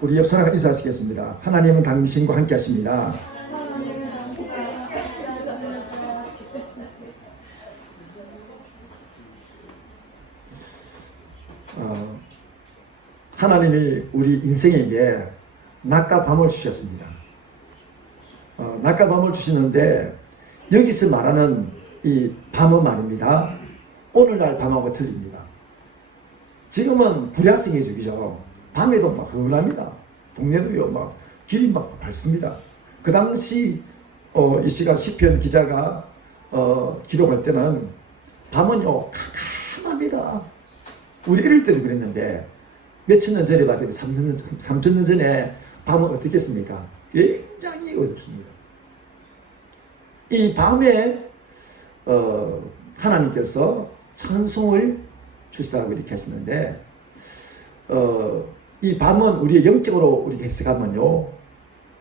우리 옆 사람과 인사하시겠습니다. 하나님은 당신과 함께 하십니다. 하나님이 우리 인생에게 낮과 밤을 주셨습니다. 낮과 밤을 주시는데 여기서 말하는 이 밤은 말입니다. 오늘날 밤하고 틀립니다. 지금은 불야성의 주기죠. 밤에도 막 흥분합니다. 동네도요, 막 길이 막 밝습니다. 그 당시 이 시간 시편 기자가 기록할 때는 밤은요 캄캄합니다. 우리 이럴 때도 그랬는데 몇천 년 전에 말하면 3천 년 전에 밤은 어떻겠습니까? 굉장히 어둡습니다. 이 밤에 하나님께서 찬송을 주시라고 이렇게 하시는데 이 밤은 우리의 영적으로 우리 해석하면요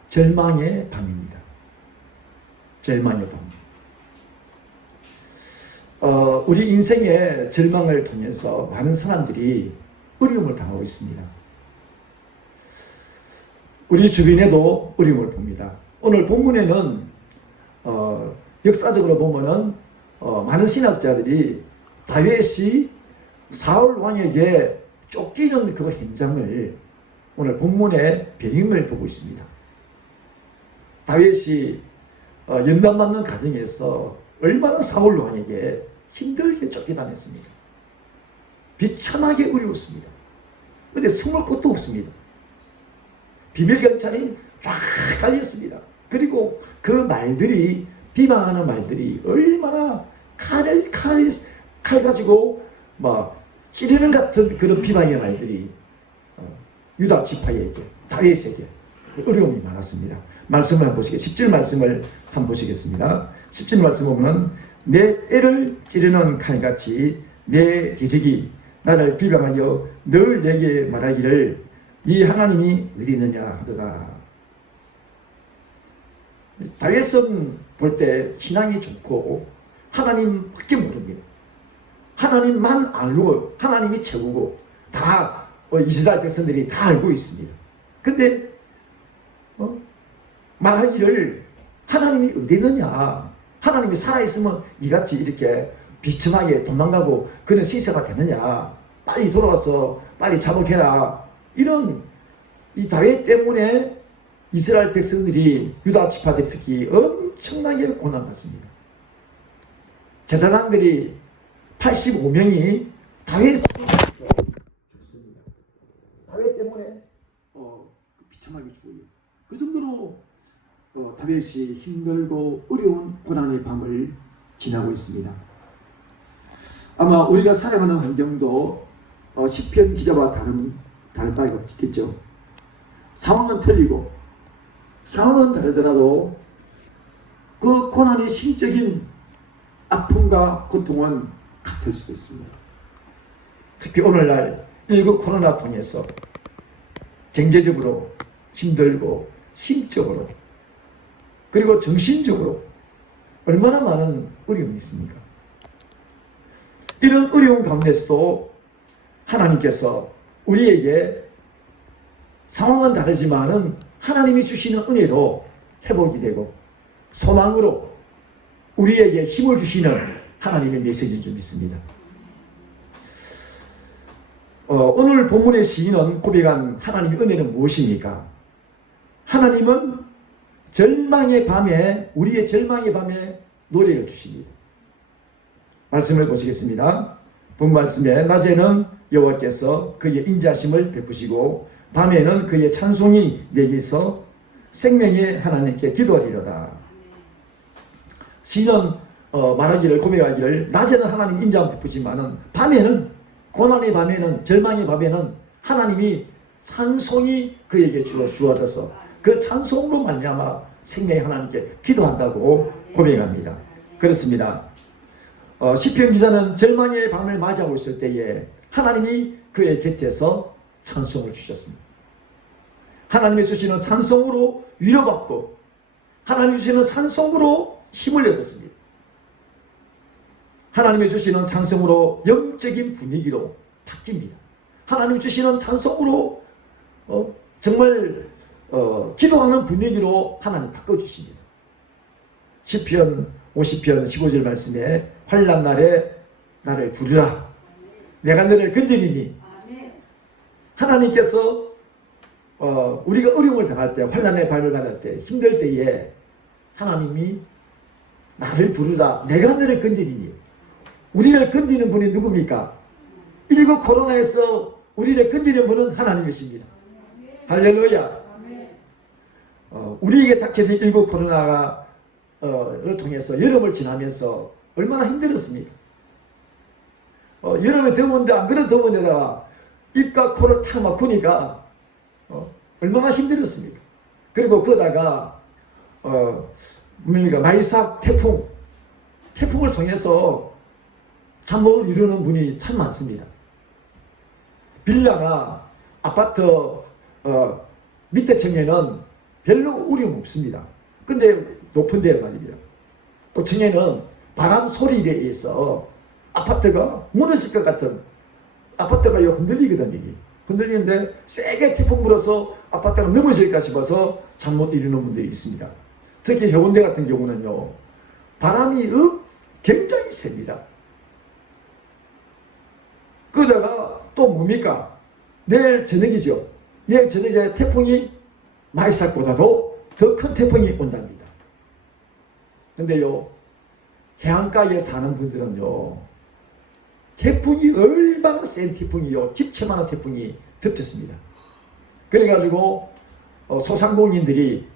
절망의 밤입니다. 절망의 밤. 우리 인생의 절망을 통해서 많은 사람들이 어려움을 당하고 있습니다. 우리 주변에도 어려움을 봅니다. 오늘 본문에는 역사적으로 보면은 많은 신학자들이 다윗이 사울 왕에게 쫓기는 그 현장을 오늘 본문의 배경을 보고 있습니다. 다윗이 연단받는 과정에서 얼마나 사울 왕에게 힘들게 쫓겨다녔습니다. 비참하게 어려웠습니다. 그런데 숨을 곳도 없습니다. 비밀경찰이 쫙 깔렸습니다. 그리고 그 말들이 비방하는 말들이 얼마나 칼 가지고 막 찌르는 같은 그런 비방의 말들이 유다 지파에게 다윗에게 어려움이 많았습니다. 말씀을 한번 보시겠습니다. 10절 말씀을 한번 보시겠습니다. 10절 말씀 보면 내 애를 찌르는 칼같이 내 대적이 나를 비방하여 늘 내게 말하기를 네 하나님이 어디 있느냐 하더라. 다윗은 볼 때 신앙이 좋고 하나님밖에 모릅니다. 하나님만 알고 하나님이 최고고 다 이스라엘 백성들이 다 알고 있습니다. 근데 말하기를 하나님이 어디 있느냐, 하나님이 살아있으면 이같이 이렇게 비참하게 도망가고 그런 시세가 되느냐, 빨리 돌아와서 빨리 자복해라. 이런 이 다윗 때문에 이스라엘 백성들이 유다 지파들 특히 엄청나게 고난받습니다. 제사장들이 85명이 다윗 때문에 비참하게 죽어요. 그 정도로 다윗이 힘들고 어려운 고난의 밤을 지나고 있습니다. 아마 우리가 살아가는 환경도 시편 기자와 다를 바가 없겠죠. 상황은 틀리고 상황은 다르더라도 그 고난의 심적인 아픔과 고통은 같을 수도 있습니다. 특히 오늘날 일국 코로나 통해서 경제적으로 힘들고 심적으로 그리고 정신적으로 얼마나 많은 어려움이 있습니까? 이런 어려운 가운데서도 하나님께서 우리에게 상황은 다르지만은 하나님이 주시는 은혜로 회복이 되고 소망으로 우리에게 힘을 주시는 하나님의 메시지인 줄 믿습니다. 오늘 본문의 시인은 고백한 하나님의 은혜는 무엇입니까? 하나님은 절망의 밤에 우리의 절망의 밤에 노래를 주십니다. 말씀을 보시겠습니다. 본 말씀에 낮에는 여호와께서 그의 인자심을 베푸시고 밤에는 그의 찬송이 내게서 생명의 하나님께 기도하리로다. 시인은 말하기를 고백하기를 낮에는 하나님 인자함 베푸지만은 밤에는 고난의 밤에는 절망의 밤에는 하나님이 찬송이 그에게 주어져서 그 찬송으로 말미암아 생명의 하나님께 기도한다고 고백합니다. 그렇습니다. 시편 기자는 절망의 밤을 맞이하고 있을 때에 하나님이 그의 곁에서 찬송을 주셨습니다. 하나님이 주시는 찬송으로 위로받고 하나님이 주시는 찬송으로 힘을 얻었습니다. 하나님이 주시는 찬송으로 영적인 분위기로 바뀝니다. 하나님이 주시는 찬송으로 정말 기도하는 분위기로 하나님 바꿔주십니다. 시편 50편 15절 말씀에 환난 날에 나를 부르라. 내가 너를 건지리니. 하나님께서 우리가 어려움을 당할 때, 환난의 발을 받을 때, 힘들 때에 하나님이 나를 부르라. 내가 너를 건지리니. 우리를 건지는 분이 누굽니까? 일곱 코로나에서 우리를 건지는 분은 하나님이십니다. 할렐루야. 우리에게 닥쳐진 일곱 코로나가 를 통해서 여름을 지나면서 얼마나 힘들었습니까? 여름에 더운데 안 그래도 더운데다가 입과 코를 탁 막으니까 얼마나 힘들었습니까? 그리고 그러다가 마이삭 태풍을 통해서 잠복을 이루는 분이 참 많습니다. 빌라나 아파트 밑에 층에는 별로 어려움 없습니다. 근데 높은 데 말입니다. 또 층에는 바람 소리에 의해서 아파트가 무너질 것 같은, 아파트가 흔들리거든요. 흔들리는데 세게 태풍 불어서 아파트가 넘어질까 싶어서 잠 못 이루는 분들이 있습니다. 특히 해운대 같은 경우는요, 바람이 굉장히 셉니다. 그러다가 또 뭡니까? 내일 저녁이죠. 내일 저녁에 태풍이 마이삭보다도 더 큰 태풍이 온답니다. 근데요, 해안가에 사는 분들은요, 태풍이 얼마나 센 태풍이요, 집채만한 태풍이 덮쳤습니다. 그래가지고 소상공인들이,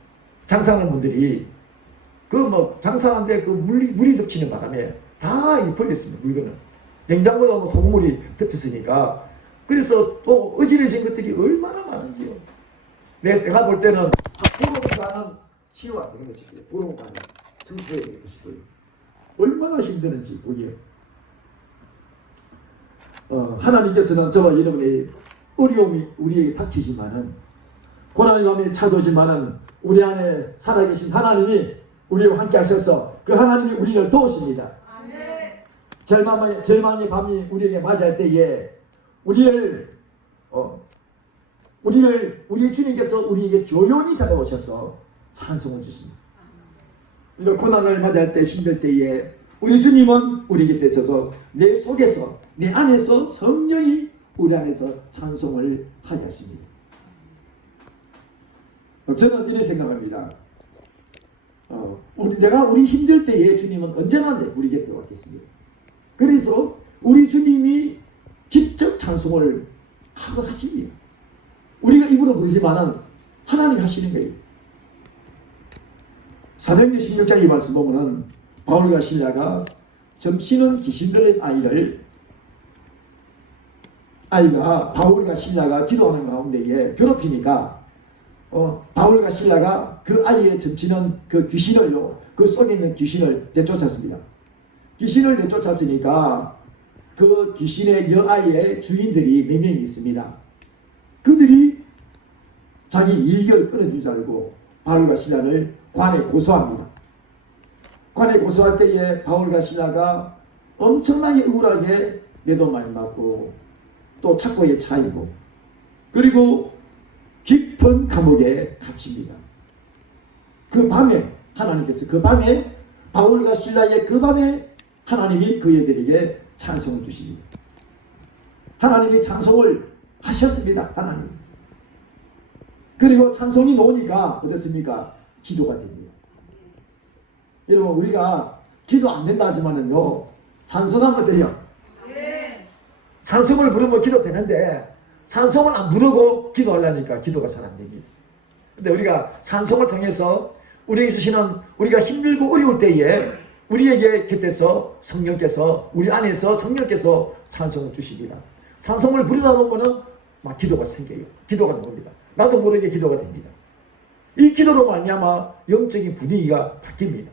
장사하는 분들이 장사하는데 물이 덮치는 바람에 다 버렸습니다. 물건을. 냉장고도 소금물이 덮쳤으니까. 그래서 또 어지러진 것들이 얼마나 많은지요. 내가 볼 때는 보름가는 치료 안 되는 것이고요. 보름가는 성취해야 되는 것이고요. 얼마나 힘드는지 보기요. 하나님께서는 저와 여러분의 어려움이 우리에게 닥치지만은, 고난의 밤에 찾아오지만은, 우리 안에 살아계신 하나님이 우리와 함께 하셔서 그 하나님이 우리를 도우십니다. 절망의 밤이 우리에게 맞이할 때에 우리 주님께서 우리에게 조용히 다가오셔서 찬송을 주십니다. 우리가 고난을 맞이할 때, 힘들 때에 우리 주님은 우리 곁에 있어서 내 속에서, 내 안에서 성령이 우리 안에서 찬송을 하게 하십니다. 저는 이렇게 생각합니다. 내가 우리 힘들 때에 주님은 언제나 우리 곁에 와 계십니다. 그래서 우리 주님이 직접 찬송을 하고 하십니다. 우리가 입으로 부르지만은 하나님이 하시는 거예요. 사도행전 16장 이 말씀 보면은 바울과 실라가 점치는 귀신들의 아이가 바울과 실라가 기도하는 가운데에 괴롭히니까 바울과 실라가 그 아이의 점치는 그 귀신을요, 그 속에 있는 귀신을 내쫓았습니다. 귀신을 내쫓았으니까 그 귀신의 여아이의 주인들이 몇 명이 있습니다. 그들이 자기 일격을 끊어준 줄 알고 바울과 실라를 관에 고소합니다. 관에 고소할 때에 바울과 실라가 엄청나게 우울하게 매도 많이 맞고 또 착고에 차이고, 그리고 깊은 감옥에 갇힙니다. 그 밤에 하나님께서 바울과 실라의 그 밤에 하나님이 그에게 찬송을 주십니다. 하나님이 찬송을 하셨습니다. 하나님. 그리고 찬송이 나오니까 어떻습니까? 기도가 됩니다. 여러분, 우리가 기도 안 된다 하지만은요, 찬송하면 돼요. 찬송을 부르면 기도 되는데 찬송을 안 부르고 기도하려니까 기도가 잘 안 됩니다. 근데 우리가 찬송을 통해서 우리에게 주시는, 우리가 힘들고 어려울 때에 우리에게 곁에서 성령께서, 우리 안에서 성령께서 찬송을 주십니다. 찬송을 부르다 보면은 막 기도가 생겨요. 기도가 나옵니다. 나도 모르게 기도가 됩니다. 이 기도로 말미암아 영적인 분위기가 바뀝니다.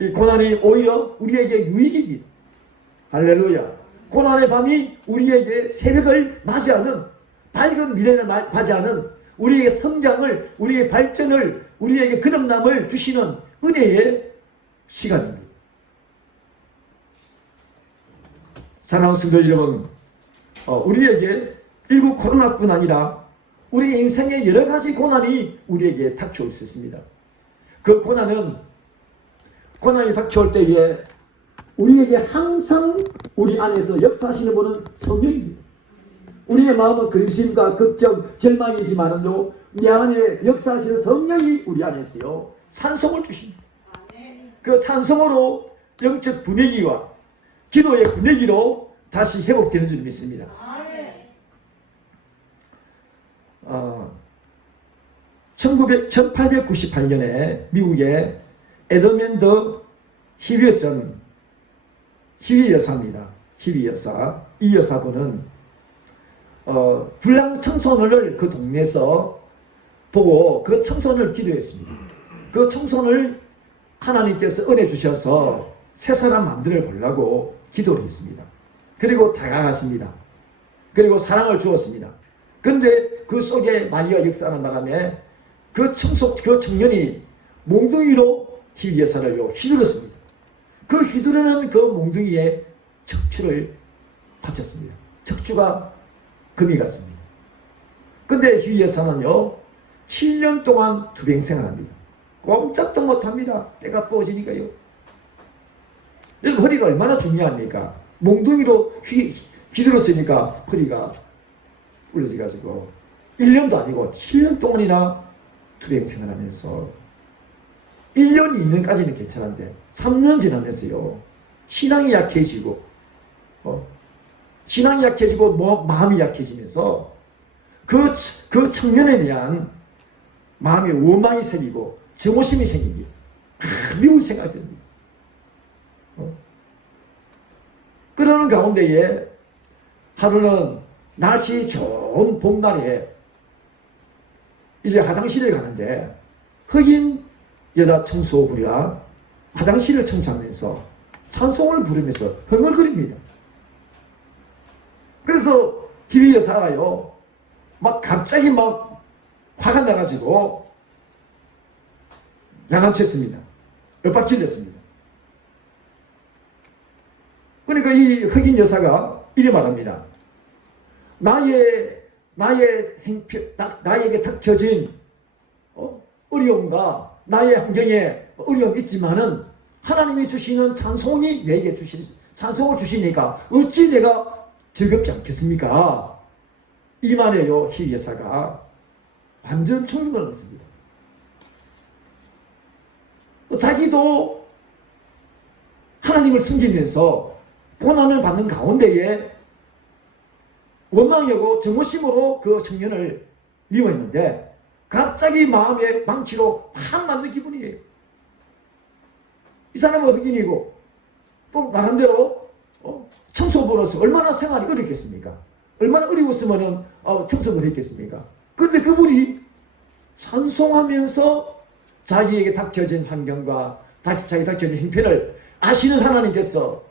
이 고난이 오히려 우리에게 유익입니다. 할렐루야. 고난의 밤이 우리에게 새벽을 맞이하는, 밝은 미래를 맞이하는, 우리에게 성장을, 우리에게 발전을, 우리에게 거듭남을 주시는 은혜의 시간입니다. 사랑하는 성도 여러분, 우리에게 일부 코로나뿐 아니라 우리 인생의 여러 가지 고난이 우리에게 닥쳐올 수 있습니다. 그 고난이 닥쳐올 때에 우리에게 항상 우리 안에서 역사하시는 분은 성령입니다. 우리의 마음은 근심과 걱정, 절망이지만은요, 내 안에 역사하시는 성령이 우리 안에 있어요. 찬송을 주십니다. 그 찬송으로 영적 분위기와 기도의 분위기로 다시 회복되는 줄 믿습니다. 1898년에 미국의 에드먼드 히비 여사입니다. 히비 여사. 이 여사분은 불량 청소년을 그 동네에서 보고 그 청소년을 기도했습니다. 그 청소년을 하나님께서 은혜 주셔서 새 사람 만들어 보려고 기도를 했습니다. 그리고 다가갔습니다. 그리고 사랑을 주었습니다. 그런데 그 속에 마귀가 역사하는 바람에 그 청년이 몽둥이로 히비 여사를 휘두르습니다. 그 휘두르는 그 몽둥이에 척추를 다쳤습니다. 척추가 금이 갔습니다. 근데 히비 여사는요, 7년 동안 투병 생활합니다. 꼼짝도 못합니다. 배가 부어지니까요. 여러분, 허리가 얼마나 중요합니까? 몽둥이로 휘둘렀으니까 허리가 부러져가지고 1년도 아니고 7년 동안이나 투병 생활하면서 1년, 2년까지는 괜찮은데 3년 지나면서요, 신앙이 약해지고 마음이 약해지면서 그 청년에 대한 마음의 원망이 생기고 증오심이 생깁니다. 미울 생각이 듭니다. 그러는 가운데에 하루는 날씨 좋은 봄날에 이제 화장실에 가는데 흑인 여자 청소부가 화장실을 청소하면서 찬송을 부르면서 흥얼거립니다. 그래서 히비 여사가요, 갑자기 화가 나가지고 양아쳤습니다. 엇박질렸습니다. 그러니까 이 흑인 여사가 이래 말합니다. 나에게 닥쳐진 어려움과 나의 환경에 어려움이 있지만은 하나님이 주시는 찬송이 내게 찬송을 주시니까 어찌 내가 즐겁지 않겠습니까? 이 말에요, 히비 여사가 완전 충격을 얻습니다. 자기도 하나님을 섬기면서 고난을 받는 가운데에 원망하고 증오심으로 그 청년을 미워했는데 갑자기 마음의 망치로 확 맞는 기분이에요. 이 사람은 흑인이고 또 나름대로 청소부로서 얼마나 생활이 어렵겠습니까? 얼마나 어려웠으면 청소부를 했겠습니까? 그런데 그분이 찬송하면서 자기에게 닥쳐진 환경과 자기 닥쳐진 형편을 아시는 하나님께서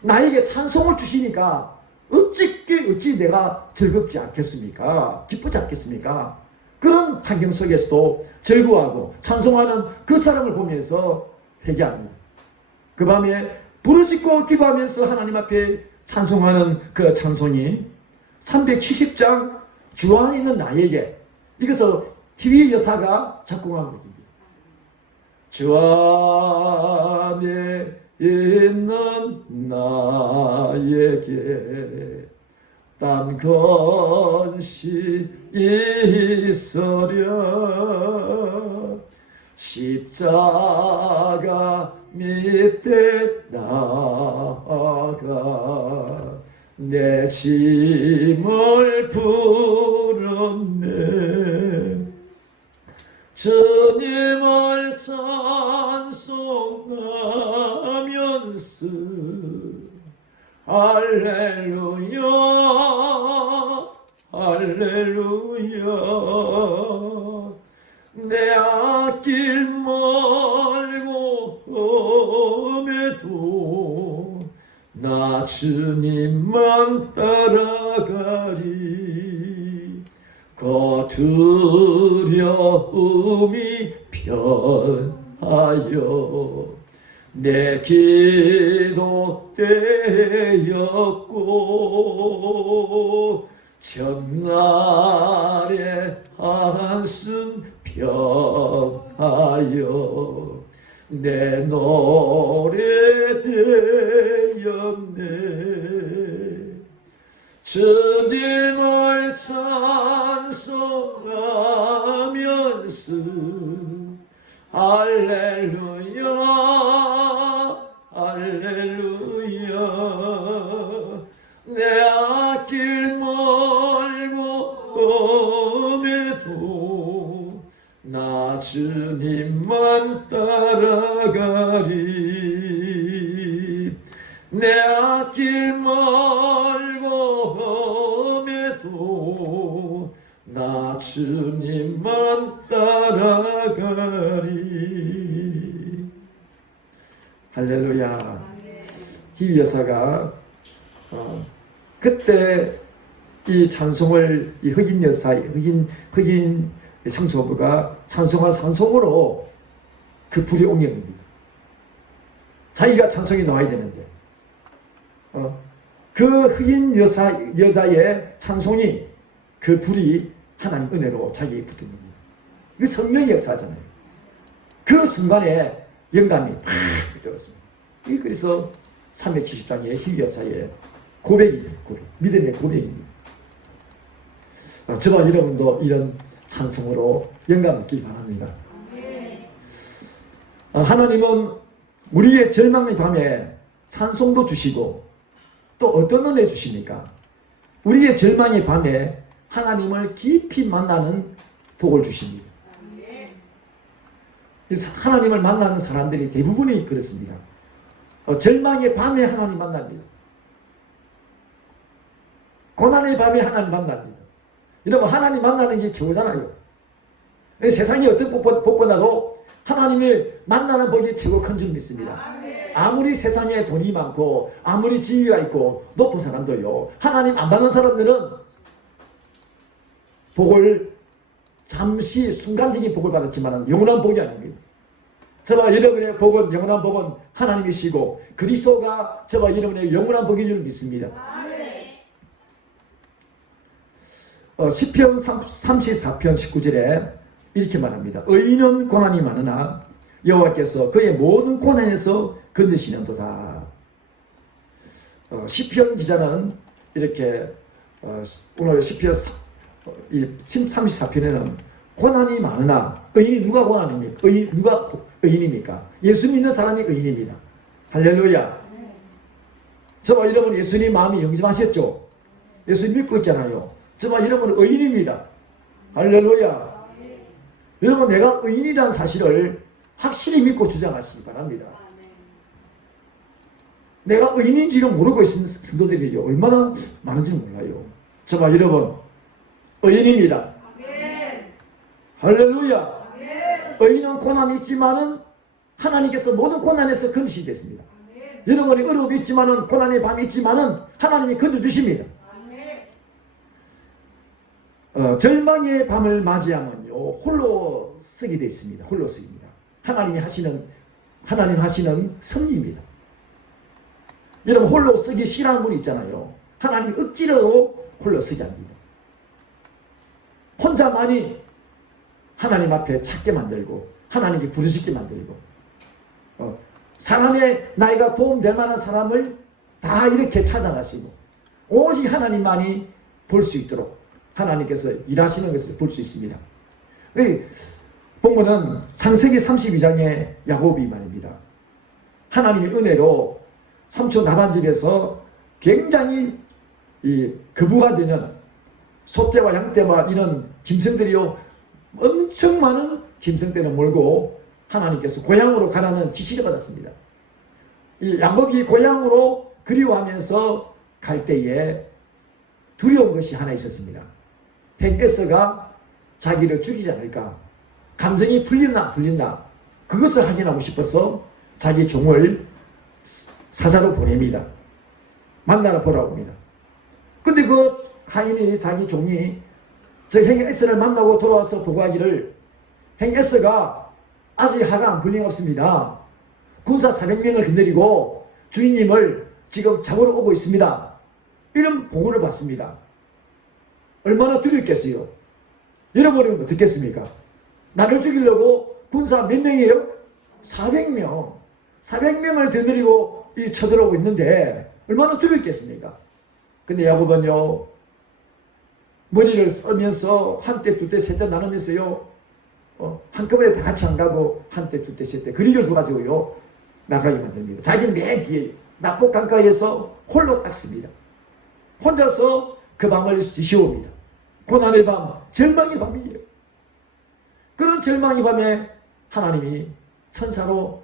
나에게 찬송을 주시니까 어찌 내가 즐겁지 않겠습니까? 기쁘지 않겠습니까? 그런 환경 속에서도 즐거워하고 찬송하는 그 사람을 보면서 회개합니다. 그 밤에 부르짖고 기도하면서 하나님 앞에 찬송하는 그 찬송이 370장 주 안에 있는 나에게, 이것을 히비 여사가 작곡한 곡입니다. 주 안에 있는 나에게 딴 것이 있으랴 십자가 밑에 나가 내 짐을 풀었네 주님을 찬송하면서 할렐루야 할렐루야 내 앞길 멀고 험해도 나 주님만 따라가리 두려움이 변하여 내 기도 되었고 전날에 한숨 펴하여 내 노래 되었네. 주님을 찬송하면서 할렐루야 할렐루야 내 앞길 멀고 험해도 나 주님만 따라가리. 내 앞길 멀고 험해도 나 주님만 따라가리. 할렐루야. 이 여사가 그때 이 찬송을 이 흑인 여사, 흑인 창소부가 찬송한 찬송으로 그 불이 옮겼습니다. 자기가 찬송이 나와야 되는데 그 흑인 여자의 찬송이 그 불이 하나님 은혜로 자기에게 붙은 겁니다. 이게 성령의 역사잖아요. 그 순간에 영감이 팍 들었습니다. 그래서 370장의 흑인 여사의 고백입니다. 믿음의 고백입니다. 저와 여러분도 이런 찬송으로 영감 얻기 바랍니다. 하나님은 우리의 절망의 밤에 찬송도 주시고 또 어떤 은혜 주십니까? 우리의 절망의 밤에 하나님을 깊이 만나는 복을 주십니다. 그래서 하나님을 만나는 사람들이 대부분이 그렇습니다. 절망의 밤에 하나님 만납니다. 고난의 밤에 하나님 만납니다. 여러분 하나님 만나는 게 최고잖아요. 세상이 어떤 복보다도 하나님을 만나는 복이 최고 큰 줄 믿습니다. 아무리 세상에 돈이 많고 아무리 지위가 있고 높은 사람도요, 하나님 안 받는 사람들은 복을 잠시 순간적인 복을 받았지만 영원한 복이 아닙니다. 저와 여러분의 복은, 영원한 복은 하나님이시고 그리스도가 저와 여러분의 영원한 복인 줄 믿습니다. 시편 34편 19절에 이렇게 말합니다. 의인은 고난이 많으나 여호와께서 그의 모든 고난에서 건지시는도다. 시편 기자는 이렇게 오늘 시편 34편에는 고난이 많으나 의인이 누가 고난입니까? 누가 의인입니까? 예수 믿는 사람이 의인입니다. 할렐루야. 저와 여러분 예수님 마음이 영접하셨죠? 예수 믿고 있잖아요. 저와 여러분은 의인입니다. 할렐루야. 여러분 내가 의인이라는 사실을 확실히 믿고 주장하시기 바랍니다. 내가 의인인지를 모르고 있는 성도들이 얼마나 많은지 몰라요. 저와 여러분 의인입니다. 할렐루야. 의인은 고난이 있지만은 하나님께서 모든 고난에서 건지시겠습니다. 여러분이 어려움이 있지만은 고난의 밤이 있지만은 하나님이 건져주십니다. 절망의 밤을 맞이하면요 홀로 서게 되어 있습니다. 홀로 서기입니다. 하나님 하시는 섭리입니다. 여러분 홀로 서기 싫어하는 분이 있잖아요. 하나님 억지로 홀로 서게 합니다. 혼자만이 하나님 앞에 찾게 만들고 하나님께 부르짖게 만들고 사람의 나이가 도움될 만한 사람을 다 이렇게 찾아가시고 오직 하나님만이 볼 수 있도록 하나님께서 일하시는 것을 볼 수 있습니다. 보면은 창세기 32장의 야곱이 말입니다. 하나님의 은혜로 삼촌 나반집에서 굉장히 거부가 되는 소떼와 양떼와 이런 짐승들이요 엄청 많은 짐승떼를 몰고 하나님께서 고향으로 가라는 지시를 받았습니다. 이 야곱이 고향으로 그리워하면서 갈 때에 두려운 것이 하나 있었습니다. 헨에서가 자기를 죽이지 않을까, 감정이 풀린다 그것을 확인하고 싶어서 자기 종을 사자로 보냅니다. 만나러 보라고 합니다. 근데 그 하인이 자기 종이 저 헨에서를 만나고 돌아와서 보고하기를 헨에서가 아직 하가 안 불린 없습니다. 군사 400명을 거느리고 주인님을 지금 잡으러 오고 있습니다. 이런 보고를 받습니다. 얼마나 두렵겠어요. 잃어버리면 어떻겠습니까? 나를 죽이려고 군사 몇 명이에요? 400명. 400명을 되돌리고 쳐들어오고 있는데 얼마나 두렵겠습니까? 근데 야곱은요, 머리를 써면서 한때 두때 셋째 나누면서요, 한꺼번에 다 같이 안 가고 한때 두때 셋때 거리를 둬가지고요 나가게 만듭니다. 자기는 맨 뒤에 나폭 강가에서 홀로 닦습니다. 혼자서 그 밤을 지새웁니다. 고난의 밤, 절망의 밤이에요. 그런 절망의 밤에 하나님이 천사로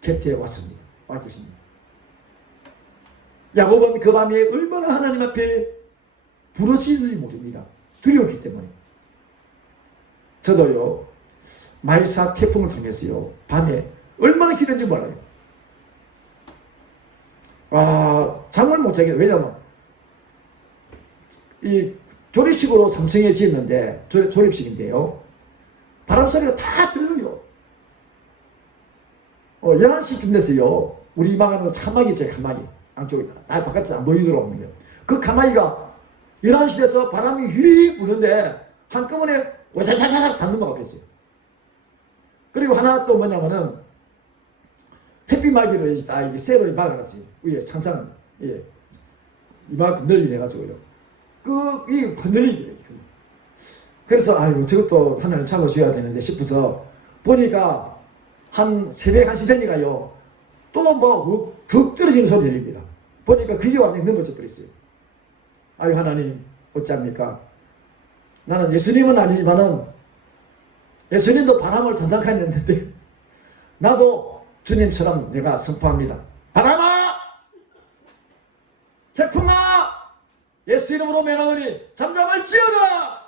곁에 왔습니다. 와 계십니다. 야곱은 그 밤에 얼마나 하나님 앞에 부러지는지 모릅니다. 두려웠기 때문에. 저도요, 마이사 태풍을 통해서요, 밤에 얼마나 기도했는지 몰라요. 잠을 못 자게. 왜냐면 이 조립식으로 3층에 지었는데, 조립식인데요, 바람 소리가 다 들려요. 11시쯤 됐어요. 우리 방 안에 가마귀 있죠, 가마귀. 안쪽에. 바깥에서 안 보이도록 합니다. 그 가마귀가 11시 돼서 바람이 휘익 부는데, 한꺼번에 와자자자작 닿는 것 같겠어요. 그리고 하나 또 뭐냐면은, 햇빛마개로 이게 쇠로 막아놨어요. 위에 창창, 예. 이만큼 넓이 해가지고요. 이 흔들리더래요. 그래서, 저것도 하나님 잡아줘야 되는데 싶어서, 보니까, 한 새벽 1시 되니까요, 또 툭 떨어지는 소리 들립니다. 보니까 그게 완전히 넘어져 버렸어요. 하나님, 어쩝니까? 나는 예수님은 아니지만은, 예수님도 바람을 장장하였는데, 나도 주님처럼 내가 선포합니다. 바람아! 태풍아! 예수 이름으로 명하노니 잠잠할지어다!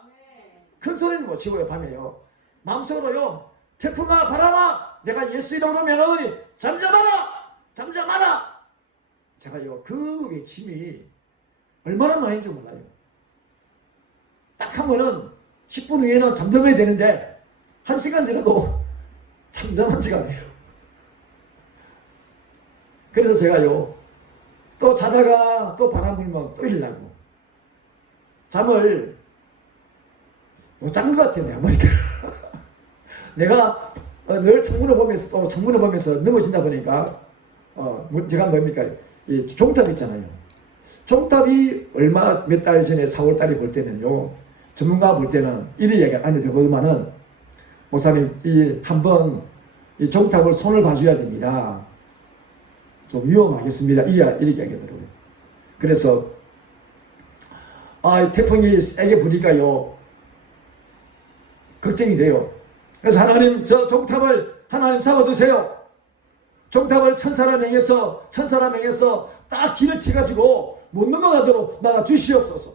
큰 소리는 못 치고요, 밤에요. 마음속으로요, 태풍아, 바람아! 내가 예수 이름으로 명하노니 잠잠하라! 잠잠하라! 제가요, 그 외침이 얼마나 많은지 몰라요. 딱 하면은 10분 후에는 잠잠해야 되는데 1시간 지나도 잠잠하지가 않아요. 그래서 제가요, 또 자다가 또 바람 불면 또 일어나고 잠을 못 잔 것 같아요. 내가 보니까 내가 늘 창문을 보면서 또 창문을 보면서 넘어진다 보니까 제가 뭡니까, 이 종탑 있잖아요. 종탑이 몇 달 전에 4월달에 볼 때는요, 전문가 볼 때는 이리 얘기 안 해도 보면은, 목사님 한번 이 종탑을 손을 봐줘야 됩니다. 좀 위험하겠습니다. 이렇게 얘기하더라고요. 그래서 태풍이 세게 부니까요, 걱정이 돼요. 그래서 하나님, 저 종탑을 하나님 잡아주세요. 종탑을 천사라 명해서 딱 길을 쳐가지고 못 넘어가도록 막아주시옵소서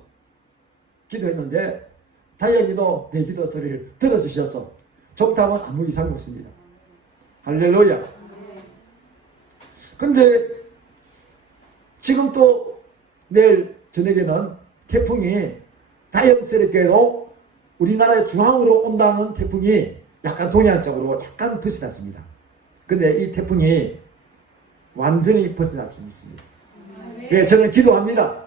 기도했는데, 다행히도 내 기도 소리를 들어주셔서 종탑은 아무 이상이 없습니다. 할렐루야. 근데 지금 또 내일 저녁에는 태풍이 다행스럽게도 우리나라의 중앙으로 온다는 태풍이 약간 동해안 쪽으로 약간 벗어났습니다. 근데 이 태풍이 완전히 벗어날 수 있습니다. 예, 저는 기도합니다.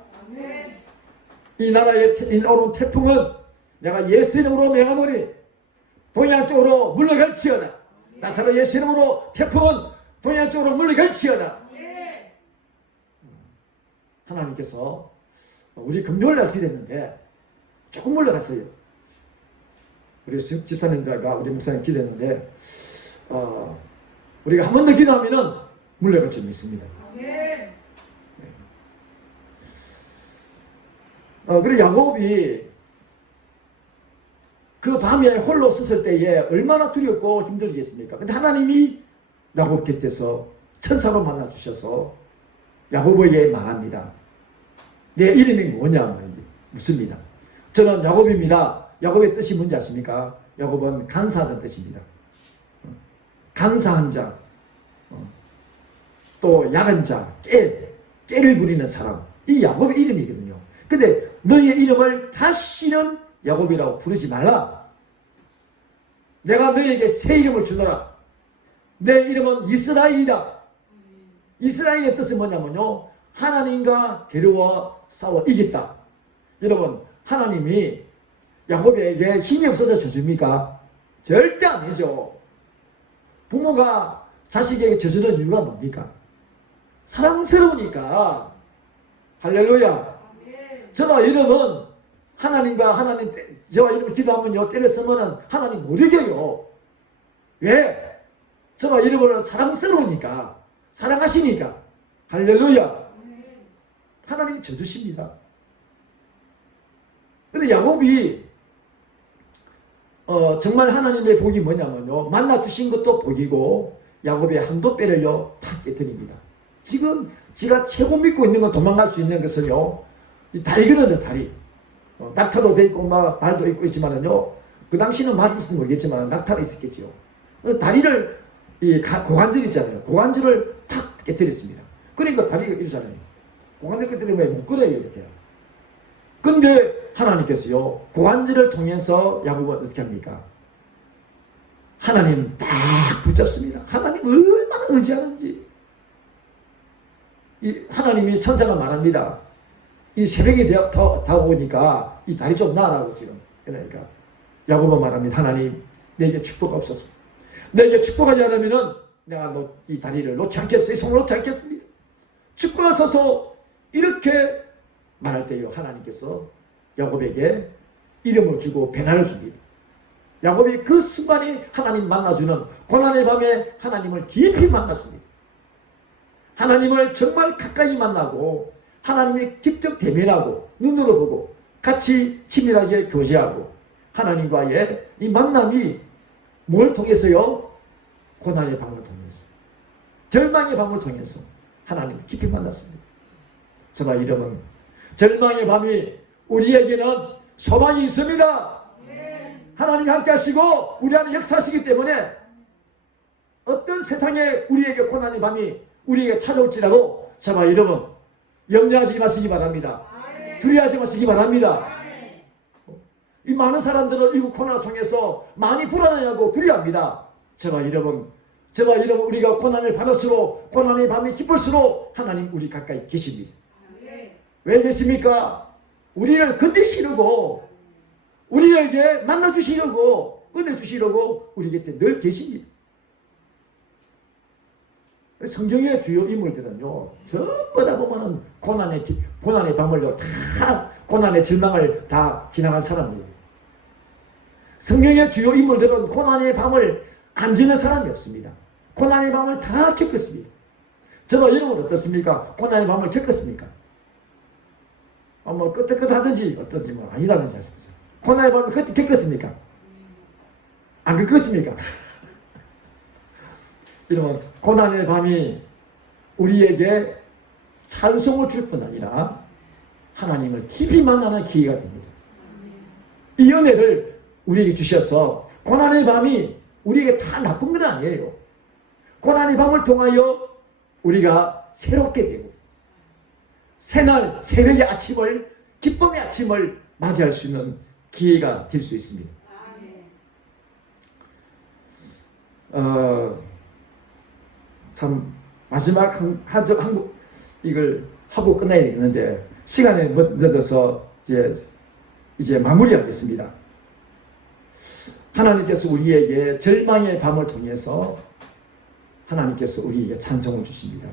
이 나라에 오는 태풍은 내가 예수 이름으로 명하노니 동해안 쪽으로 물러갈지어다. 나사로 예수 이름으로 태풍은 동해안 쪽으로 물러갈지어다. 하나님께서 우리 금요일날 기도했는데 조금 물러갔어요. 우리 집사님들과 우리 목사님 기도했는데 우리가 한 번 더 기도하면은 물러갈 줄 믿습니다. 그리고 야곱이 그 밤에 홀로 섰을 때에 얼마나 두렵고 힘들겠습니까? 근데 하나님이 야곱 곁에서 천사로 만나 주셔서 야곱에게 말합니다. 내 이름이 뭐냐? 묻습니다. 저는 야곱입니다. 야곱의 뜻이 뭔지 아십니까? 야곱은 간사하다는 뜻입니다. 간사한 자, 또 야간 자, 깨를 부리는 사람, 이 야곱의 이름이거든요. 근데 너희의 이름을 다시는 야곱이라고 부르지 말라. 내가 너희에게 새 이름을 주노라. 내 이름은 이스라엘이다. 이스라엘의 뜻은 뭐냐면요, 하나님과 겨루어 싸워 이겼다. 여러분, 하나님이 야곱에게 힘이 없어서 져줍니까? 절대 아니죠. 부모가 자식에게 져주는 이유가 뭡니까? 사랑스러우니까. 할렐루야. 저와 여러분, 저와 여러분 기도하면요, 때렸으면 하나님 못 이겨요. 왜? 저와 여러분은 사랑스러우니까, 사랑하시니까. 할렐루야. 하나님 져주십니다. 근데 야곱이 정말 하나님의 복이 뭐냐면요, 만나 주신 것도 복이고 야곱의 한도 뼈를요 다 깨뜨립니다. 지금 제가 최고 믿고 있는 건, 도망갈 수 있는 것은요, 이 다리거든요. 다리. 낙타도 돼 있고 막 발도 있고 있지만은요, 그 당시는 말이 있으면 모르겠지만 낙타가 있었겠죠. 다리를, 이 고관절 있잖아요, 고관절을 탁 깨뜨렸습니다. 그러니까 다리가 이러잖아요. 고관절 깨뜨리면 못 걸어요 이렇게. 근데 하나님께서요, 고관절을 통해서 야곱은 어떻게 합니까? 하나님 딱 붙잡습니다. 하나님 얼마나 의지하는지. 이 하나님이 천사가 말합니다. 이 새벽이 다 오니까 이 다리 좀 놔라고 지금. 그러니까 야곱은 말합니다. 하나님, 내게 축복 없어서. 내게 축복하지 않으면은 내가 이 다리를 놓지 않겠어요. 이 손을 놓지 않겠습니다. 축복하소서. 이렇게 말할 때요, 하나님께서 야곱에게 이름을 주고 변화를 줍니다. 야곱이 그 순간에 하나님 만나주는 고난의 밤에 하나님을 깊이 만났습니다. 하나님을 정말 가까이 만나고 하나님이 직접 대면하고 눈으로 보고 같이 친밀하게 교제하고 하나님과의 이 만남이 뭘 통해서요? 고난의 밤을 통해서, 절망의 밤을 통해서 하나님을 깊이 만났습니다. 저와 여러분, 절망의 밤이 우리에게는 소망이 있습니다. 하나님 함께 하시고 우리 안에 역사하시기 때문에 어떤 세상에 우리에게 고난의 밤이 우리에게 찾아올지라도 저와 여러분, 염려하지 마시기 바랍니다. 두려워하지 마시기 바랍니다. 이 많은 사람들은 이 고난을 통해서 많이 불안해하고 두려워합니다. 저와 여러분, 우리가 고난을 받을수록, 고난의 밤이 깊을수록 하나님 우리 가까이 계십니다. 왜 계십니까? 우리를 건드시려고, 우리에게 만나주시려고, 은혜 주시려고 우리 곁에 늘 계십니다. 성경의 주요 인물들은요, 전부 다 보면은 고난의 밤을요, 다 고난의 절망을 다 지나간 사람이에요. 성경의 주요 인물들은 고난의 밤을 안 지는 사람이 없습니다. 고난의 밤을 다 겪었습니다. 저와 여러분 어떻습니까? 고난의 밤을 겪었습니까? 뭐 끄떡끄떡하든지 어떤지 뭐 아니다는 말씀이죠. 고난의 밤을 겪었습니까? 안 겪었습니까? 이러면 고난의 밤이 우리에게 찬송을 줄 뿐 아니라 하나님을 깊이 만나는 기회가 됩니다. 이 은혜를 우리에게 주셔서 고난의 밤이 우리에게 다 나쁜 건 아니에요. 고난의 밤을 통하여 우리가 새롭게 되고 새날 새벽의 아침을, 기쁨의 아침을 맞이할 수 있는 기회가 될 수 있습니다. 참 마지막 이걸 하고 끝나야 되겠는데 시간이 늦어서 이제 마무리하겠습니다. 하나님께서 우리에게 절망의 밤을 통해서 하나님께서 우리에게 찬송을 주십니다.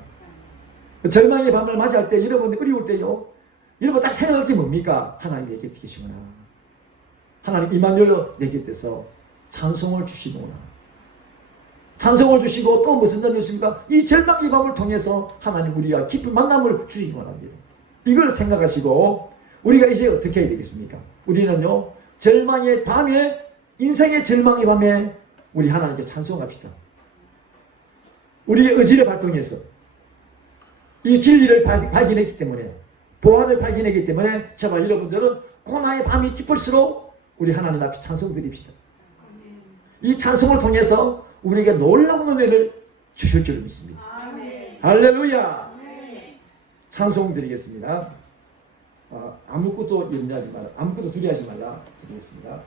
절망의 밤을 맞이할 때, 여러분 어려울 때요, 여러분 딱 생각할 게 뭡니까? 하나님 내 곁에 계시구나. 하나님 이만열로 내 곁에서 찬송을 주시구나. 찬송을 주시고 또 무슨 일이 있습니까? 이 절망의 밤을 통해서 하나님 우리와 깊은 만남을 주시기 원합니다. 이걸 생각하시고 우리가 이제 어떻게 해야 되겠습니까? 우리는요, 절망의 밤에, 인생의 절망의 밤에 우리 하나님께 찬송합시다. 우리의 의지를 발동해서 이 진리를 발견했기 때문에, 보안을 발견했기 때문에 저와 여러분들은 고난의 밤이 깊을수록 우리 하나님 앞에 찬송 드립시다. 이 찬송을 통해서 우리에게 놀라운 은혜를 주실 줄 믿습니다. 아멘. 할렐루야. 아멘. 찬송 드리겠습니다. 아무것도 염려하지 말라, 아무것도 두려워하지 말라 드리겠습니다.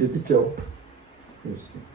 있죠? 그렇습니다.